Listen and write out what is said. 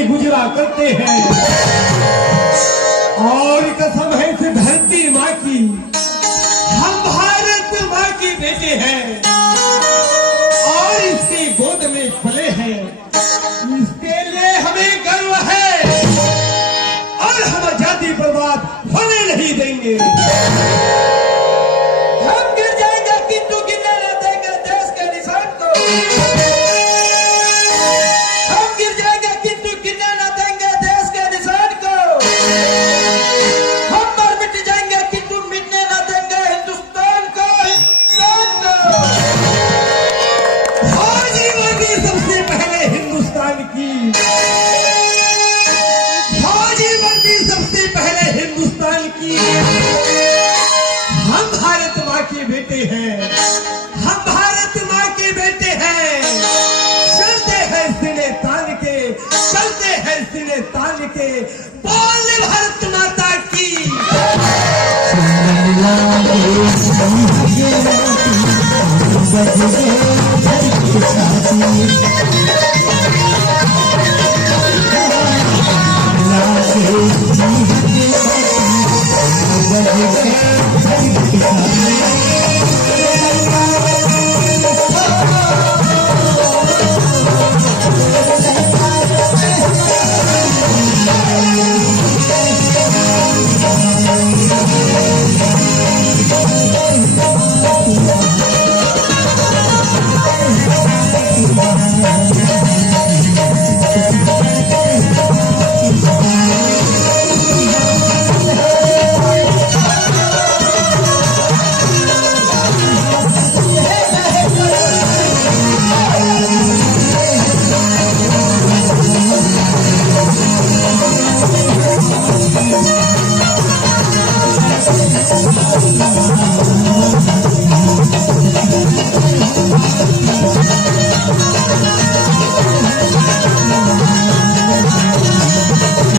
में गुजरा करते हैं। और कसम है इस धरती माँ की, हम भारत माँ के बेटे हैं और इसकी गोद में पले हैं। इसके लिए हमें गर्व है और हम आजादी बर्बाद होने नहीं देंगे। हम गिर जाएंगे किंतु गिरने न देंगे देश के निशान को। हम गिर जाएंगे किंतु गिरने न देंगे देश के निशान को। हम मर मिट जाएंगे किंतु मिटने न देंगे हिंदुस्तान को, हिंदुस्तान को। हाजी वर्दी सबसे पहले हिंदुस्तान की, हाजी वर्दी सबसे पहले हिंदुस्तान की। हम भारत माँ के बेटे हैं, हम भारत माँ के बेटे हैं। चलते हैं सीने तान के, चलते हैं सीने तान के। बोल भारत माता की।